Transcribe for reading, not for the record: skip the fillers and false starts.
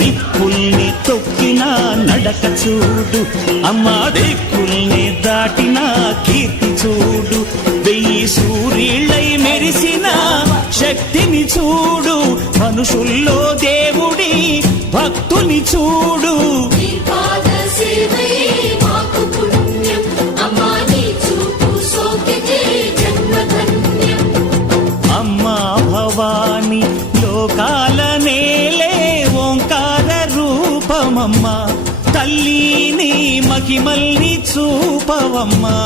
నిప్పుల్ని తొక్కిన నడక చూడు, అమ్మా దిక్కుల్ని దాటిన కీర్తి చూడు, 1000 సూర్యుళ్ళై మెరిసిన శక్తిని చూడు, మనుషుల్లో దేవుడి భక్తుని చూడు. అమ్మా భవాని లోకాల నేలే ఓంకార రూపమమ్మా, తల్లిని మహిమల్ని చూపవమ్మా.